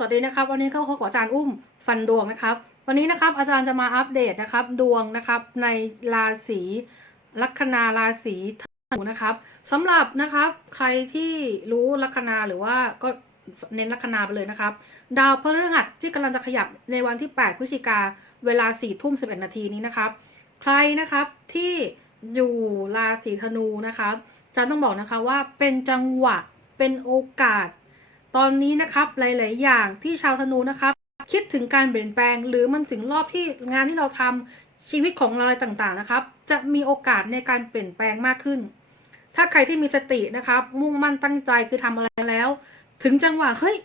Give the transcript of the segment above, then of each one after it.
วัสดีนะครับ วันนี้ก็พบกับอาจารย์อุ้มฟันดวงนะครับ วันนี้นะครับอาจารย์จะมาอัปเดตนะครับ ดวงนะครับในราศีลัคนาราศีธนูนะครับสำหรับนะครับใครที่รู้ลัคนาหรือว่าก็เน้นลัคนาไปเลยนะครับ ดาวพฤหัสที่กำลังจะขยับในวันที่ 8 พฤศจิกาเวลา4ทุ่ม11 นาทีนี้นะครับ ใครนะครับที่อยู่ราศีธนูนะครับอาจารย์ต้องบอกนะคะว่าเป็นจังหวะเป็นโอกาส ตอนนี้นะครับหลาย ๆ อย่างที่ชาวธนูนะครับ คิดถึงการเปลี่ยนแปลง หรือมันถึงรอบที่งานที่เราทำชีวิตของเราอะไรต่าง ๆ นะครับ จะมีโอกาสในการเปลี่ยนแปลงมากขึ้น ถ้าใครที่มีสตินะครับ มุ่งมั่นตั้งใจคือทำอะไรแล้ว ถึงจังหวะเฮ้ย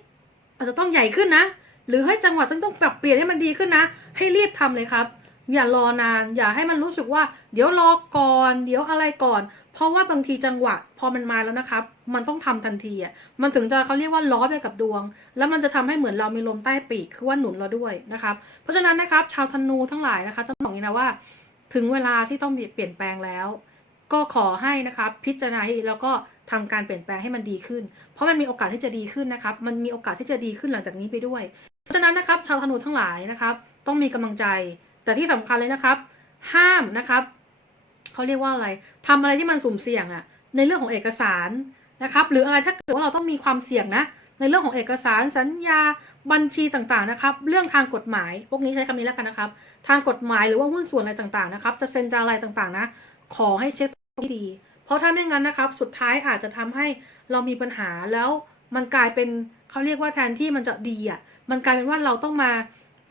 อาจจะต้องใหญ่ขึ้นนะ หรือให้ยจังหวะต้องต้องปรับเปลี่ยนให้มันดีขึ้นนะ ให้รีบทำเลยครับ อย่ารอนาน อย่าให้มันรู้สึกว่า เดี๋ยวรอก่อน เดี๋ยวอะไรก่อน เพราะว่าบางทีจังหวะ พอมันมาแล้วนะครับ มันต้องทำทันทีอะมันถึงจะเขาเรียกว่าล้อไปกับดวง แล้วมันจะทำให้เหมือนเรามีลมใต้ปีกคือว่าหนุนเราด้วยนะครับ เพราะฉะนั้นนะครับ ชาวธนูทั้งหลายนะคะจะบอกงนี้นะว่า ถึงเวลาที่ต้องเปลี่ยนแปลงแล้ว ก็ขอให้นะครับ พิจารณาให้ดีแล้วก็ทำการเปลี่ยนแปลงให้มันดีขึ้น เพราะมันมีโอกาสที่จะดีขึ้นนะครับ มันมีโอกาสที่จะดีขึ้นหลังจากนี้ไปด้วย เพราะฉะนั้นนะครับ ชาวธนูทั้งหลายนะครับ ต้องมีกำลังใจ แต่ที่สำคัญเลยนะครับ ห้ามนะครับเขาเรียกว่าอะไรทำอะไรที่มันสุ่มเสี่ยงอะในเรื่องของเอกสารนะครับ หรืออะไรถ้าเกิดว่าเราต้องมีความเสี่ยงนะ ในเรื่องของเอกสารสัญญาบัญชีต่างๆนะครับ เรื่องทางกฎหมาย พวกนี้ใช้คำนี้แล้วกันนะครับ ทางกฎหมายหรือว่าหุ้นส่วนอะไรต่างๆนะครับจะเซ็นจะอะไรต่างๆนะ ขอให้เช็คให้ดี เพราะถ้าไม่งั้นนะครับ สุดท้ายอาจจะทำให้เรามีปัญหาแล้วมันกลายเป็นเขาเรียกว่าแทนที่มันจะดีอะ มันกลายเป็นว่าเราต้องมา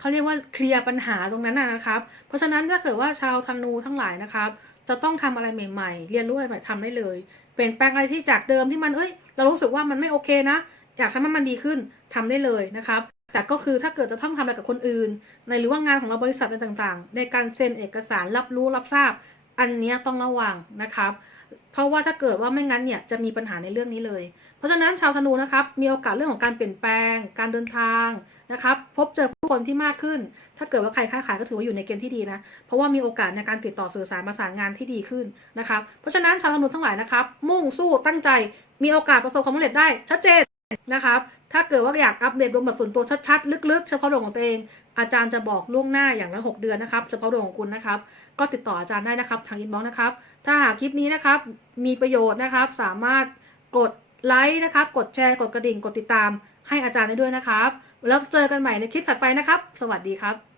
เขาเรียกว่าเคลียร์ปัญหาตรงนั้นนะครับ เพราะฉะนั้นถ้าเกิดว่าชาวธนูทั้งหลายนะครับ จะต้องทำอะไรใหม่ ๆ เรียนรู้อะไรใหม่ทำได้เลย เปลี่ยนแปลงอะไรที่จากเดิมที่มันเอ้ย เรารู้สึกว่ามันไม่โอเคนะ อยากทำให้มันดีขึ้นทำได้เลยนะครับ แต่ก็คือถ้าเกิดจะต้องทำอะไรกับคนอื่น ในหรือว่างานของเราบริษัทอะไรต่างๆ ในการเซ็นเอกสารรับรู้รับทราบ อันนี้ต้องระวังนะครับ เพราะว่าถ้าเกิดว่าไม่งั้นเนี่ยจะมีปัญหาในเรื่องนี้เลย เพราะฉะนั้นชาวธนูนะครับมีโอกาสเรื่องของการเปลี่ยนแปลง การเดินทางนะครับพบเจอผู้คนที่มากขึ้น ถ้าเกิดว่าใครค้าขายก็ถือว่าอยู่ในเกณฑ์ที่ดีนะ เพราะว่ามีโอกาสในการติดต่อสื่อสารประสานงานที่ดีขึ้นนะครับ เพราะฉะนั้นชาวธนูทั้งหลายนะครับ มุ่งสู้ตั้งใจมีโอกาสประสบความสำเร็จได้ชัดเจน นะครับ ถ้าเกิดว่าอยากอัปเดตดวงแบบส่วนตัวชัดๆ ลึกๆ เฉพาะดวงของตัวเอง อาจารย์จะบอกล่วงหน้าอย่างละหกเดือนนะครับ เฉพาะดวงของคุณนะครับ ก็ติดต่ออาจารย์ได้นะครับ ทางอินบ็อกซ์นะครับ ถ้าหากคลิปนี้นะครับ มีประโยชน์นะครับ สามารถกดไลค์นะครับ กดแชร์ กดกระดิ่ง กดติดตาม ให้อาจารย์ได้ด้วยนะครับ แล้วเจอกันใหม่ในคลิปถัดไปนะครับ สวัสดีครับ